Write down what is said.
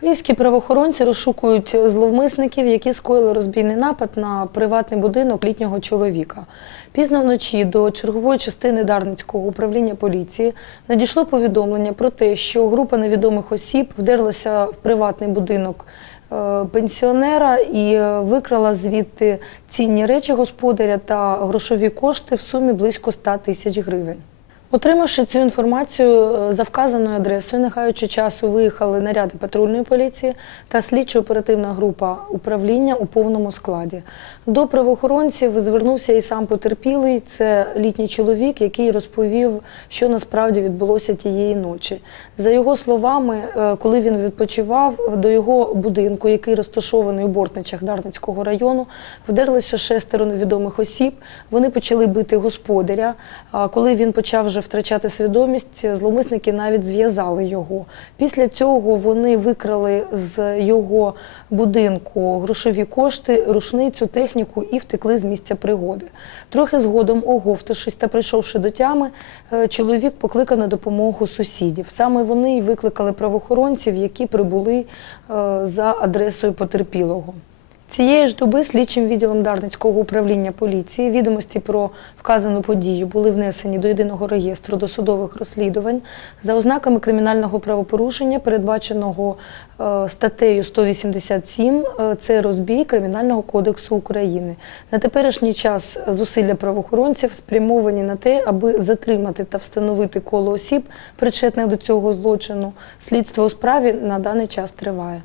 Київські правоохоронці розшукують зловмисників, які скоїли розбійний напад на приватний будинок літнього чоловіка. Пізно вночі до чергової частини Дарницького управління поліції надійшло повідомлення про те, що група невідомих осіб вдерлася в приватний будинок е, пенсіонера і е, викрала звідти цінні речі господаря та грошові кошти в сумі близько 100 тисяч гривень. Отримавши цю інформацію е, за вказаною адресою, не гаючи часу, виїхали наряди патрульної поліції та слідчо-оперативна група управління у повному складі. До правоохоронців звернувся і сам потерпілий. Це літній чоловік, який розповів, що насправді відбулося тієї ночі. За його словами, е, коли він відпочивав, до його будинку, який розташований у Бортничах Дарницького району, вдерлося шестеро невідомих осіб. Вони почали бити господаря. Коли він почав вже втрачати свідомість, зловмисники навіть зв'язали його. Після цього вони викрали з його будинку грошові кошти, рушницю, техніку і втекли з місця пригоди. Трохи згодом, оговтавшись та прийшовши до тями, е, чоловік покликав на допомогу сусідів. Саме вони й викликали правоохоронців, які прибули е, за адресою потерпілого. Цієї ж доби слідчим відділом Дарницького управління поліції відомості про вказану подію були внесені до єдиного реєстру досудових розслідувань за ознаками кримінального правопорушення, передбаченого е, статтею 187, е, це розбій Кримінального кодексу України. На теперішній час зусилля правоохоронців спрямовані на те, аби затримати та встановити коло осіб, причетних до цього злочину. Слідство у справі на даний час триває.